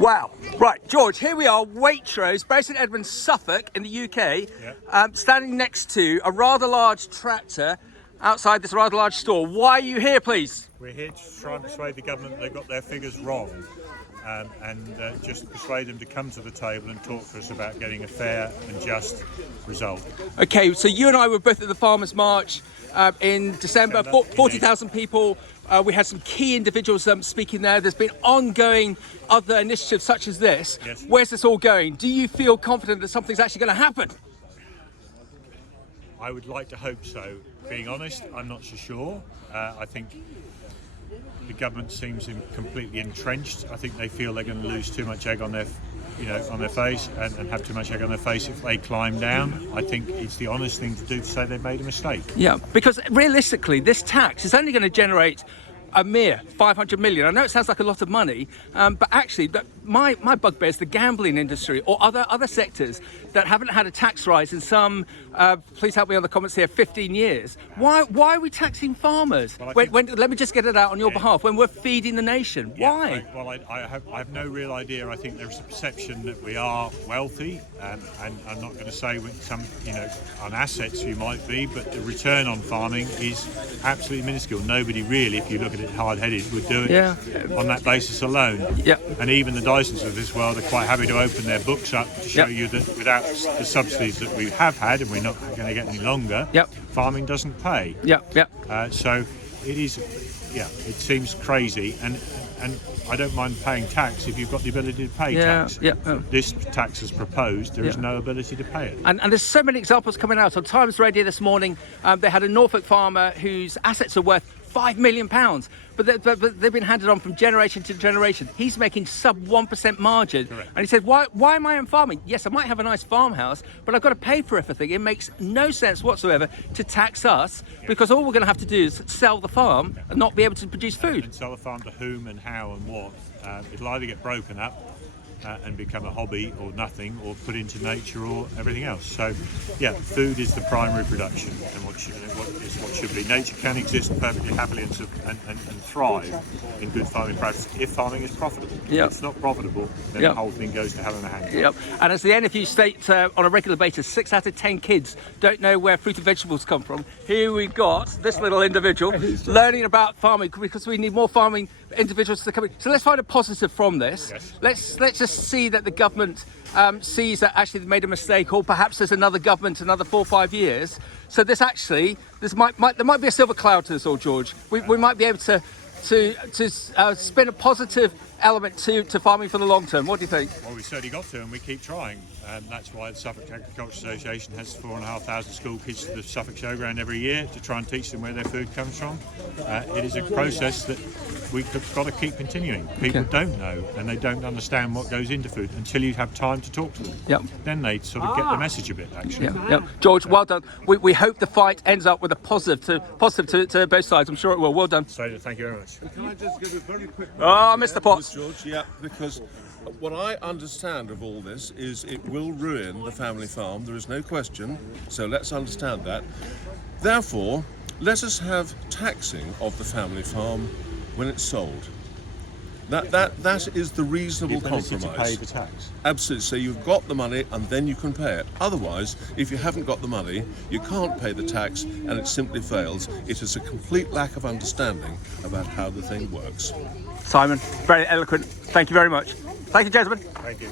Wow. Right, George, here we are, Waitrose, Bury St Edmunds, Suffolk in the UK, standing next to a rather large tractor outside this rather large store. Why are you here, please? We're here to try and persuade the government they've got their figures wrong, and just persuade them to come to the table and talk to us about getting a fair and just result. Okay, so you and I were both at the Farmers' March in December, 40,000 people. We had some key individuals speaking there. There's been ongoing other initiatives such as this. Yes. Where's this all going? Do you feel confident that something's actually going to happen? I would like to hope so. Being honest, I'm not so sure. I think the government seems completely entrenched. I think they feel they're going to lose too much egg on their, on their face, and have too much egg on their face if they climb down. I think it's the honest thing to do to say they've made a mistake. Yeah, because realistically, this tax is only going to generate a mere 500 million. I know it sounds like a lot of money, but actually my bugbear is the gambling industry or other sectors that haven't had a tax rise in some, please help me on the comments here, 15 years. Why are we taxing farmers? Well, let me just get it out on your behalf, when we're feeding the nation. Why? Well, I have no real idea. I think there's a perception that we are wealthy, and I'm not going to say with some, on assets we might be, but the return on farming is absolutely minuscule. Nobody really, if you look at it hard-headed, would do it on that basis alone. And even the Dysons of this world are quite happy to open their books up to show you that without the subsidies that we have had, and we're not going to get any longer, farming doesn't pay. So it is, it seems crazy, and I don't mind paying tax if you've got the ability to pay tax. This tax is proposed, there is no ability to pay it. And there's so many examples coming out. On Times Radio this morning, they had a Norfolk farmer whose assets are worth £5 million, but they've been handed on from generation to generation. He's making sub 1% margin. Correct. And he said, why am I on farming? Yes, I might have a nice farmhouse, but I've got to pay for everything. It makes no sense whatsoever to tax us, because all we're going to have to do is sell the farm and not be able to produce food. And sell the farm to whom and how and what. It'll either get broken up and become a hobby or nothing, or put into nature or everything else. So food is the primary production, and what should be. Nature can exist perfectly happily and thrive in good farming practice if farming is profitable. If it's not profitable, then the whole thing goes to hell in a handbasket. And as the NFU state on a regular basis, 6 out of 10 kids don't know where fruit and vegetables come from. Here we've got this little individual learning about farming, because we need more farming individuals to come in. So let's find a positive from this. Let's just see that the government sees that actually they've made a mistake, or perhaps there's another government another 4 or 5 years. So there might be a silver cloud to this all, George. We might be able to spin a positive element to farming for the long term. What do you think? Well, we certainly got to, and we keep trying. That's why the Suffolk Agriculture Association has 4,500 school kids to the Suffolk Showground every year to try and teach them where their food comes from. It is a process that we've got to keep continuing. People don't know, and they don't understand what goes into food until you have time to talk to them. Then they sort of get the message a bit, actually. George, well done. We hope the fight ends up with a positive to both sides. I'm sure it will. Well done. So, thank you very much. Can I just give a very quick Mr. Potts. George, because what I understand of all this is it will ruin the family farm. There is no question. So let's understand that. Therefore, let us have taxing of the family farm when it's sold. That is the reasonable compromise. To pay the tax. Absolutely. So you've got the money and then you can pay it. Otherwise, if you haven't got the money, you can't pay the tax, and it simply fails. It is a complete lack of understanding about how the thing works. Simon, very eloquent. Thank you very much. Thank you, gentlemen. Thank you.